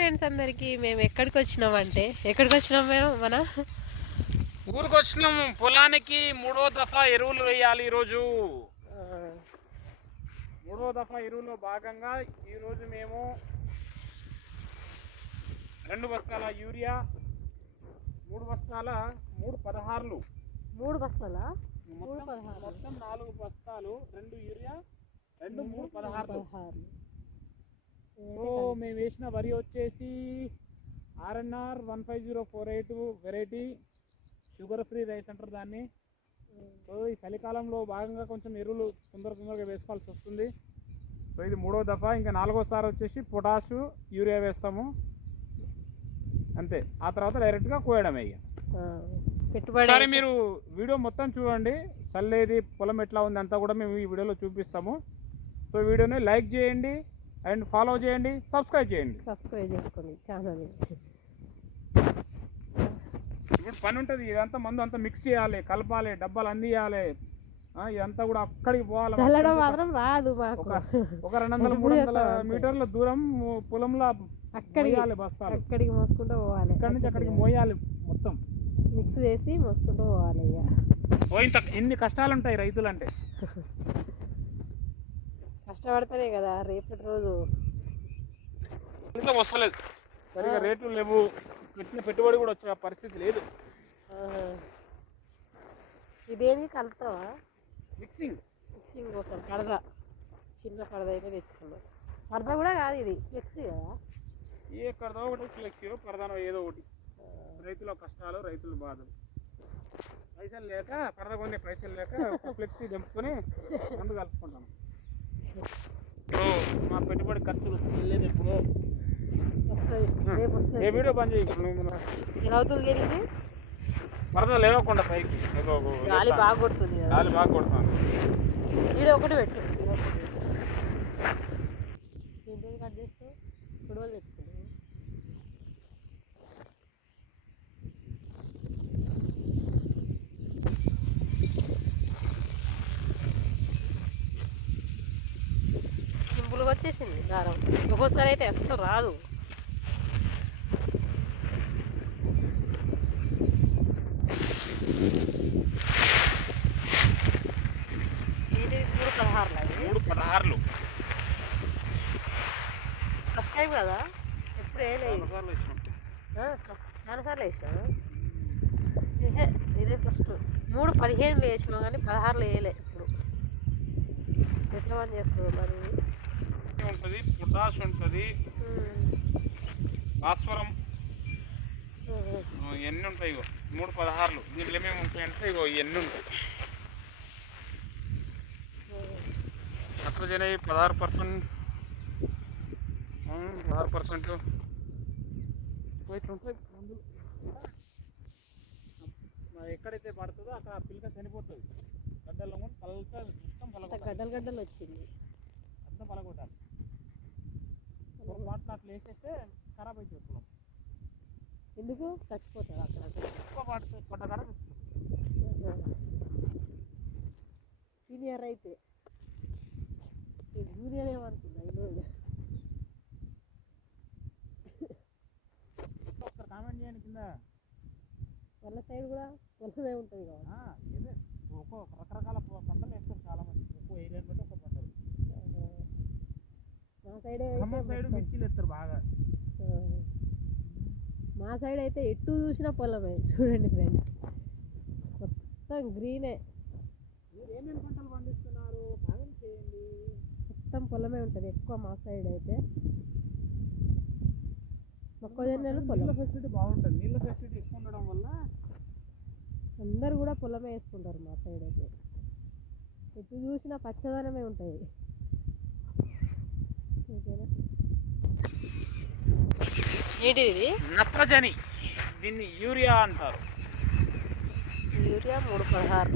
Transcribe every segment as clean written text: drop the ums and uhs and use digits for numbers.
Friends అందరికి మేము ఎక్కడికి వచ్చినాం మేము మన ఊరికి వచ్చినాం. పొలానికి 3వ దఫా ఎరువులు వేయాలి ఈరోజు. 3వ దఫా ఎరువులో భాగంగా ఈరోజు మేము 2 బస్తాల యూరియా, 3 బస్తాల 316లు, 3 బస్తాలా మొత్తం 4 బస్తాలు, 2 యూరియా, 2 316. సో మేము వేసిన వరి వచ్చేసి RNR 15048 variety, sugar free rice అంటారు దాన్ని. సో ఈ చలికాలంలో భాగంగా కొంచెం ఎరువులు తొందరగా వేసుకోవాల్సి వస్తుంది. సో ఇది 3వ దఫా. ఇంకా 4వసారి వచ్చేసి పొటాషు, యూరియా వేస్తాము అంతే. ఆ తర్వాత డైరెక్ట్గా కోయడమే. ఇక పెట్టుబడి మీరు వీడియో మొత్తం చూడండి, చల్లేది పొలం ఎట్లా ఉంది అంతా కూడా మేము ఈ వీడియోలో చూపిస్తాము. సో వీడియోని లైక్ చేయండి అండ్ ఫాలో చేయండి, సబ్స్క్రైబ్ చేసుకోండి ఛానల్. ఇప్పుడు పని ఉంటుంది, ఇదంతా మందు అంతా మిక్స్ చేయాలి, కలపాలి, డబ్బాలు అందియాలి. ఇదంతా కూడా అక్కడికి పోవాలి. చల్లడం మాత్రం రాదు మాకు. ఒక 200-300 మీటర్ల దూరం పొలంలో అక్కడికి బస్తాలు, అక్కడికి మోసుకుంటూ పోవాలి. ఇక్కడ నుంచి అక్కడికి మోయాలి, మొత్తం మిక్స్ చేసి మోసుకుంటూ పోవాలి. ఇక ఎన్ని కష్టాలు ఉంటాయి రైతులు అంటే. కష్టపడితేనే కదా రేపటి రోజు. ఇంకా వస్తలేదు, సరిగా రేట్లు లేవు, పెట్టిన పెట్టుబడి కూడా వచ్చే పరిస్థితి లేదు. ఇదేమి కలుపుతావా? మిక్సింగ్ కోసం కడద, చిన్న కడద అయితే తెచ్చుకున్నాం. కడద కూడా కాదు, ఇది ఫ్లెక్సీ కదా. ఏ కడద ఒకటి, ఫ్లెక్సీ ప్రధానం ఏదో ఒకటి. రైతుల కష్టాలు, రైతుల బాధలు. పైసలు లేక కడద కొన్ని పైసలు లేక ఫ్లెక్సీ దింపుకొని మందు కలుపుకుంటాం. మా పెట్టుబడి ఖర్చులు వెళ్ళేది ఎప్పుడు. ఏ వీడియో బంద్ అవుతుంది వరద లేవకుండా పైకి గాలి బాగా కొడుతుంది. వీడియో ఒకటి పెట్టు. కట్ చేస్తూ గొడవలు తెచ్చుకుంటాం. సింపుల్గా వచ్చేసింది దారం. ఒక్కోసారి అయితే అస్సలు రాదు. ఇది 316లు. ఫస్ట్ టైం కదా, ఎప్పుడు వేయలేదు. చాలా సార్లు వేసినా. ఇదే ఫస్ట్. 315 వేసినాం కానీ 16 వేయలే. ఇప్పుడు ఎట్లా పని చేస్తుంది మరి? ఉంటుంది, పొటాష్ ఉంటుంది, భాస్వరం, ఎన్ని ఉంటాయి. 316లు. దీంట్లో ఏమేమి ఉంటాయంటే ఇగో ఎన్ని ఉంటాయి. నత్రజని 16%, 16% ఇట్లా ఉంటాయి మందులు. ఎక్కడైతే పడుతుందో అక్కడ పిల్లక చనిపోతుంది. గడ్డల్లో మొత్తం గడ్డలు వచ్చింది. అంతా పలగొట్టాలి. పొరపాటున అట్లా వేసేస్తే ఖరాబ్ అవుతుంది పొలం. ఎందుకు చచ్చిపోతుంది అక్కడ ఎక్కువ పడ్డ సీనియర్ అయితే జూనియర్ ఏమనుకుందా ఈరోజు. ఒకసారి కామెంట్ చేయండి కింద. వాళ్ళ సైడ్ కూడా పొలమే ఉంటుంది కదా. ఏదే ఒక్కొక్క రకరకాల పంటలు వేస్తారు చాలా మంది. ఒక్కో ఏరియాని బట్టి ఒక్కొక్క పంటలు. మా సైడ్ మిర్చీలు వేస్తారు బాగా. మా సైడ్ అయితే ఎటు చూసినా పొలమే. చూడండి ఫ్రెండ్స్, మొత్తం గ్రీనే. మీరు ఏమేమి పంటలు పండిస్తున్నారు కామెంట్ చేయండి. మొత్తం పొలమే ఉంటుంది ఎక్కువ మా సైడ్ అయితే. మొక్కజొన్నలు పొలం. నీళ్ళ ఫెసిలిటీ బాగుంటుంది. నీళ్ళ ఫెసిలిటీ ఎక్కువ ఉండడం వల్ల అందరు కూడా పొలమే వేసుకుంటారు మా సైడ్ అయితే. ఎటు చూసినా పచ్చదనమే ఉంటుంది. ఏంటి ఇది? నత్రజని, దీన్ని యూరియా అంటారు. యూరియా 316.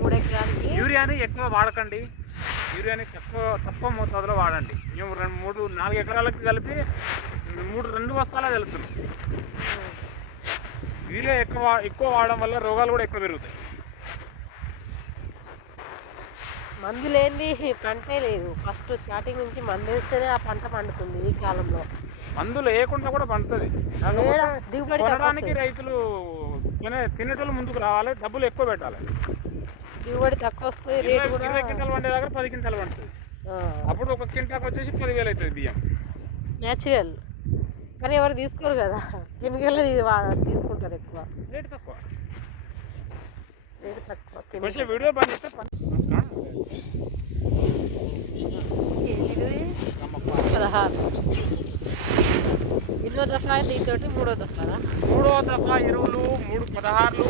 3 ఎకరాలకి యూరియాని ఎక్కువ వాడకండి. యూరియాని తక్కువ మోతాదులో వాడండి. మేము 3-4 ఎకరాలకు కలిపి 2 బస్తాలే వెళ్తున్నాం. యూరియా ఎక్కువ వాడడం వల్ల రోగాలు కూడా ఎక్కువ పెరుగుతాయి. మందు లేని పంటే లేదు. ఫస్ట్ స్టార్టింగ్ నుంచి మందు వేస్తేనే ఆ పంట పండుతుంది ఈ కాలంలో. మందులు వేయకుండా కూడా పండుతుంది. దిగుబడి కొనడానికి రైతులు తినేటోళ్ళు ముందుకు రావాలి, డబ్బులు ఎక్కువ పెట్టాలి. దిగుబడి తక్కువ వస్తుంది, రేటు కూడా 20 క్వింటాలు పండే దగ్గర 10 క్వింటాలు పండుతుంది. అప్పుడు ఒక క్వింటాకి వచ్చేసి 10,000 అవుతుంది బియ్యం. న్యాచురల్. కానీ ఎవరు తీసుకోరు కదా, కెమికల్ తీసుకుంటారు ఎక్కువ. రేటు తక్కువ. కొంచెం వీడియో బంద్ చేస్తే 16. ఎన్నో దఫా దీంతో మూడో దఫా ఎరువులు 3 16లు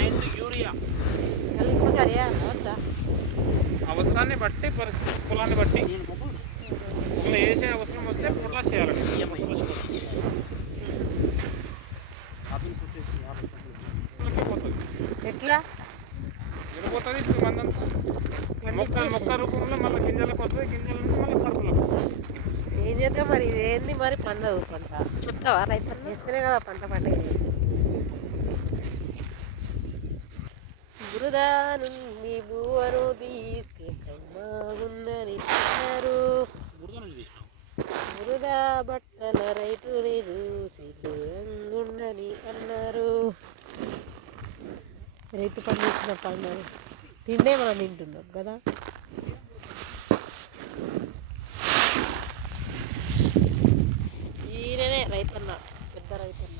అండ్ యూరియా ఇంకోసారి అవసరాన్ని బట్టి, పరిస్థితి పొలాన్ని బట్టి వేసే అవసరం వస్తే పొట్లా చేయాలి. ఎట్లా ఎడిపోతుంది ఇప్పుడు మందంతా మొక్క రూపంలో మళ్ళీ గింజలకు వస్తుంది, గింజల నుంచి మళ్ళీ కడుపులకు. ఏం చేద్దాం మరి, ఇది ఏంది మరి పండదు పంట చెప్తావా? రైతులు చేస్తేనే కదా పంట పండేది. బురద నుండి బువ్వను తీస్తే కమ్మాగుందని అన్నారు. బురద బట్టల రైతుని చూసి దూరంగుండని అన్నారు. రైతు పండించిన పండు తిండే మనం తింటున్నాం కదా. ఈయననే రైతన్న, పెద్ద రైతన్న.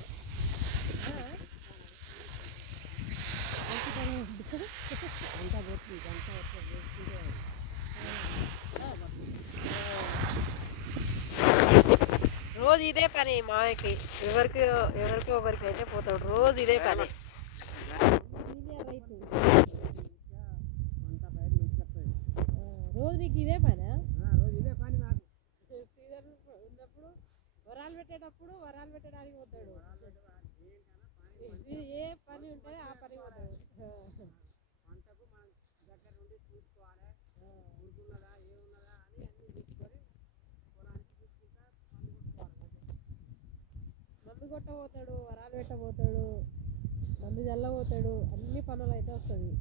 రోజు ఇదే పని మామయ్యకి, ఎవరికో ఒకరికి అయితే పోతాడు, రోజు ఇదే పని. రోజు నీకు ఇదే పని? సీజన్ ఉన్నప్పుడు వరాలు పెట్టడానికి పోతాడు. ఏ పని ఉంటుంది ఆ పని పోతాడు. మందు కొట్టబోతాడు, వరాలు పెట్టబోతాడు, మందు చల్లబోతాడు, అన్ని పనులు అయితే వస్తుంది.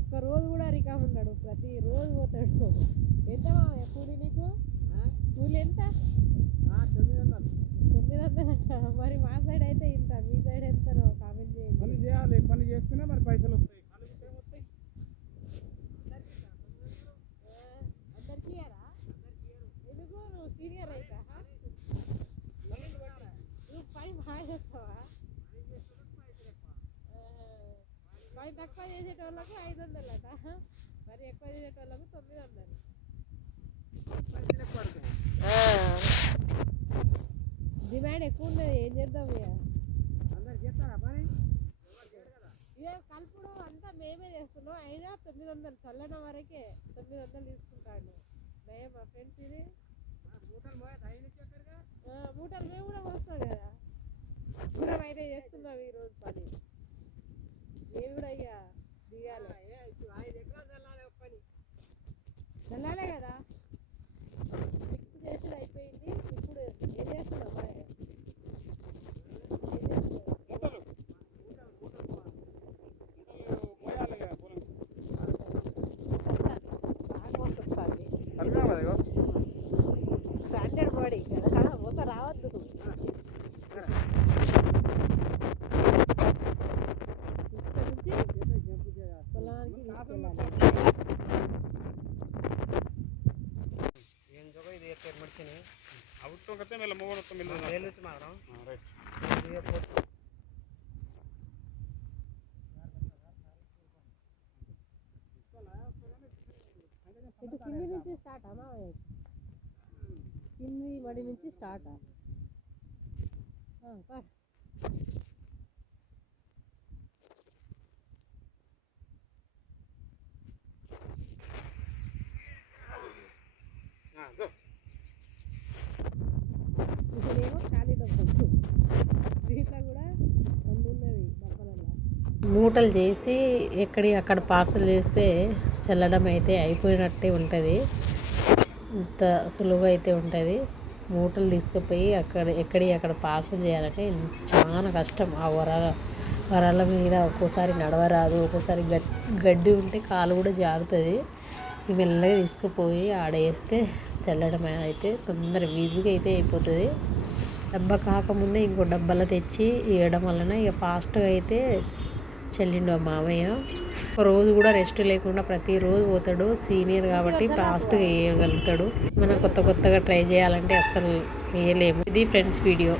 ఒక్కరోజు కూడా రికామ్ ఉన్నాడు, ప్రతిరోజు పోతాడు. ఎంత కూలి నీకు? కూలి ఎంత? 900 అంట. మరి మా సైడ్ అయితే ఇంత, మీ సైడ్ ఎంతనో కామెంట్ చేయండి. పని చేయాలి, పని చేస్తేనే మరి పైసలు వస్తాయి. అందరికీ ఇయ్యరా? ఎందుకు? నువ్వు సీనియర్ అయితే నువ్వు పని బాగా చేస్తావా? పని తక్కువ చేసేటోళ్ళకు 500 అట, మరి ఎక్కువ చేసేటోళ్ళకు 900. డిమాండ్ ఎక్కువ ఉన్నది, ఏం చేద్దాం ఇక. అందరు చేస్తారా పని? ఇదే కలుపుడు అంతా మేమే చేస్తున్నాం, అయినా 900 చల్లన వరకే 900 తీసుకుంటాను. నయం మా ఫ్రెండ్స్. ఇది మూటలు మేము కూడా వస్తాం కదా, మనం అయితే చేస్తున్నాం ఈరోజు పని. నేను కూడా ఇక దిగాలి. 5 ఎకరాలు చల్లాలి, చల్లాలే కదా. మిక్స్ చేసి అయిపోయింది. ఇప్పుడు ఏం చేస్తున్నాం? స్టాండర్డ్ బాడీ కదా, మూత రావద్దు. పొలానికి ఇది కింది నుంచి స్టార్ట్ అమ్మా, కింది మడి నుంచి స్టార్ట్. ఇక్కడేమో ఖాళీ డబ్బు, దీంట్లో కూడా అందున్నది డబ్బలలో. మూటలు చేసి ఎక్కడి అక్కడ పార్సల్ చేస్తే చల్లడం అయితే అయిపోయినట్టే ఉంటుంది. ఇంత సులువుగా అయితే ఉంటుంది. మూటలు తీసుకుపోయి అక్కడ పార్సల్ చేయాలంటే చాలా కష్టం. ఆ వరాల మీద ఒక్కోసారి నడవరాదు, ఒక్కోసారి గడ్డి ఉంటే కాలు కూడా జారుతుంది. ఇవి మెల్లగా తీసుకుపోయి ఆడేస్తే చల్లడం అయితే తొందర ఈజీగా అయితే అయిపోతుంది. డబ్బా కాకముందే ఇంకో డబ్బాలో తెచ్చి వేయడం వలన ఇక ఫాస్ట్గా అయితే చల్లిండు ఆ మామయ్య. ఒక రోజు కూడా రెస్ట్ లేకుండా ప్రతిరోజు పోతాడు. సీనియర్ కాబట్టి ఫాస్ట్గా వేయగలుగుతాడు. మనం కొత్తగా ట్రై చేయాలంటే అస్సలు వేయలేము. ఇది ఫ్రెండ్స్ వీడియో.